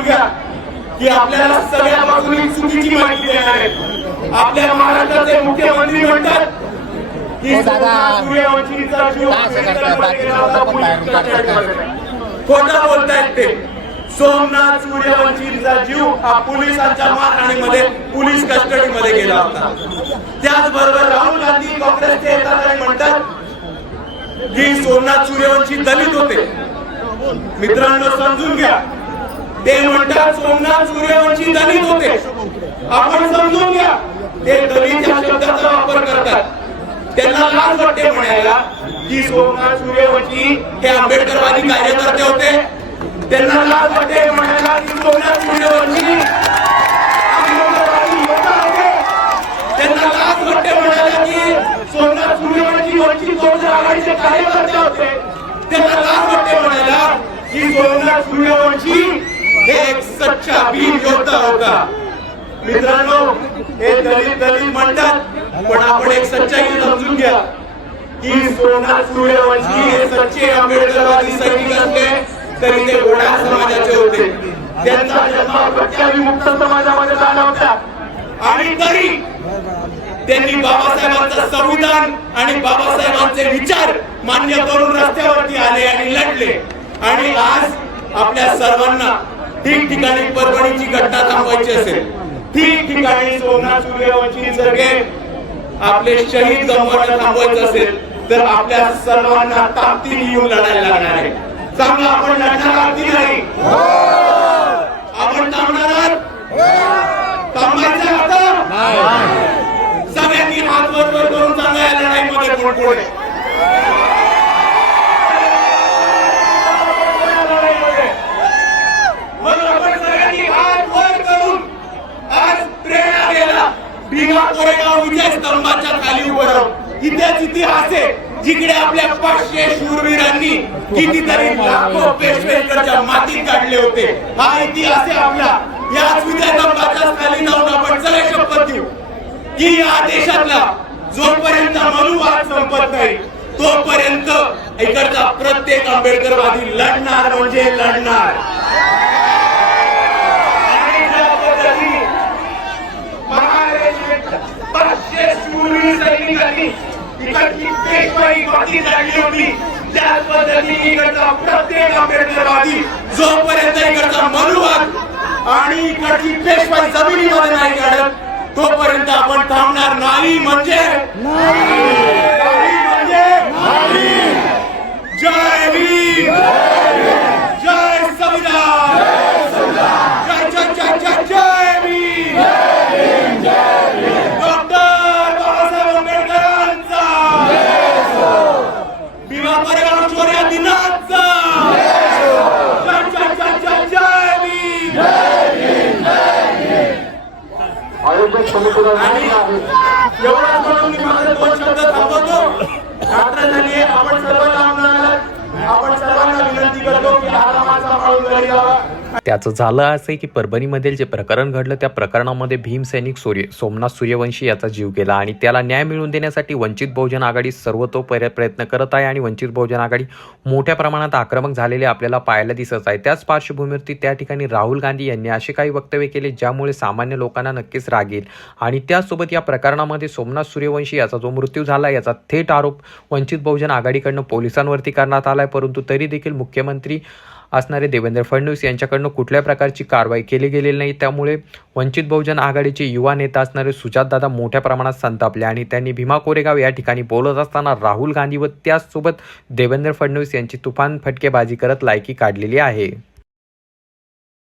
घ्या की आपल्याला सगळ्या बाजूनी चुकीची माहिती देणार आहे आपल्या महाराष्ट्राचे मुख्यमंत्री म्हणतात की हो. सूर्यवंशीचा जीव. खोटं बोलतायत ते. सोमनाथ सूर्यवंशीचा जीव हा पोलिसांच्या मारहाणीमध्ये पोलीस कस्टडीमध्ये गेला होता. त्याचबरोबर राहुल गांधी काँग्रेसचे म्हणतात की सोमनाथ सूर्यवंशी दलित होते. मित्रांनो समजून घ्या. ते म्हणतात सोमनाथ सूर्यवंशी दलित होते. आपण समजून घ्या ते दलित या शब्दाचा वापर करतात. त्यांना लाज वाटते म्हणायला की सोमनाथ सूर्यवंशी हे आंबेडकरवादी कार्यकर्ते होते. त्यांना लाज वाटते म्हणायला की सोमनाथ सूर्यवंशी त्यांना लाज वाटते म्हणायला की सोमनाथ सूर्यवंशी वंचित बहुजन आघाडीचे कार्यकर्ते होते. त्यांना लाज वाटते म्हणायला की सोमनाथ सूर्यवंशी हे एक सच्चा वीर योद्धा होता. मित्रांनो हे दलित दलित म्हणतात पण आपण एक सच्चाई समजून घ्या. की सोना सूर्यवंशी हे सच्चे आंबेडकरवादी सैनिक असले तरी ते घोड्या समाजाचे होते. त्यांचा जन्म भटक्या विमुक्त समाजामध्ये झाला होता. आणि तरी त्यांनी बाबासाहेबांचं संविधान आणि बाबासाहेबांचे विचार मान्य करून रस्त्यावरती आले आणि लढले. आणि आज आपल्या सर्वांना ठिकठिकाणी परभणीची घटना थांबवायची असेल. ठिकठिकाणी सोमनाथ सूर्यवंशी सारखे आपले शहीद गमवणं थांबवायचं असेल तर आपल्या सर्वांना ताकदीने येऊन लढायला लागणार आहे. चांगलं आपण लढणार आहात की नाही? आपण थांबणार आहात? थांबायचं आता? सगळ्यांनी हात वर करून सांगा या लढाईमध्ये कोण कोण आहे कोरेगाव विजय स्तंभाच्या खाली उभं राहून इतिहास इतिहास आहे जिकडे आपल्या पाचशे शूरवीरांनी कितीतरी लाखो पेशवेकरच्या मातीत काढले होते. हा इतिहास आहे आपला. याच विजय स्तंभाच्या खाली जाऊन आपण चला शपथ घेऊ. की या देशातला जोपर्यंत मनुवाद संपत नाही तोपर्यंत इकडचा प्रत्येक आंबेडकरवादी लढणार म्हणजे लढणार आणि ज्या पद्धतीने महाराष्ट्राच्या पाचशे शूरवीर सैनिकांनी इकडची पेशवाई बाकी होती त्याच पद्धतीने इकडचा प्रत्येक आंबेडकरवादी जोपर्यंत इकडचा मनुवाद आणि इकडची पेशवाई जमिनीमध्ये नाही काढत तोपर्यंत आपण थांबणार नाही. म्हणजे आणि एवढा म्हणून मी माझे दोन शब्द थांबवतो. रात्र झाली आपण आपण सर्वांना विनंती करतो की आरामात सांभाळून घरी जावा त्याचं झालं असं की परभणीमधील जे प्रकरण घडलं त्या प्रकरणामध्ये भीमसैनिक सूर्य सोमनाथ सूर्यवंशी याचा जीव गेला आणि त्याला न्याय मिळवून देण्यासाठी वंचित बहुजन आघाडी सर्वतोपर्य प्रयत्न करत आहे आणि वंचित बहुजन आघाडी मोठ्या प्रमाणात आक्रमक झालेले आपल्याला पाहायला दिसत आहे. त्याच पार्श्वभूमीवरती त्या ठिकाणी राहुल गांधी यांनी असे काही वक्तव्य केले ज्यामुळे सामान्य लोकांना नक्कीच राग येईल. आणि त्यासोबत या प्रकरणामध्ये सोमनाथ सूर्यवंशी याचा जो मृत्यू झाला याचा थेट आरोप वंचित बहुजन आघाडीकडनं पोलिसांवरती करण्यात आला आहे परंतु तरी देखील मुख्यमंत्री असणारे देवेंद्र फडणवीस यांच्याकडनं कुठल्या प्रकारची कारवाई केली गेलेली नाही. त्यामुळे वंचित बहुजन आघाडीचे युवा नेता असणारे सुजातदादा मोठ्या प्रमाणात संतापले आणि त्यांनी भीमा कोरेगाव या ठिकाणी बोलत असताना राहुल गांधी व त्याचसोबत देवेंद्र फडणवीस यांची तुफान फटकेबाजी करत लायकी काढलेली आहे.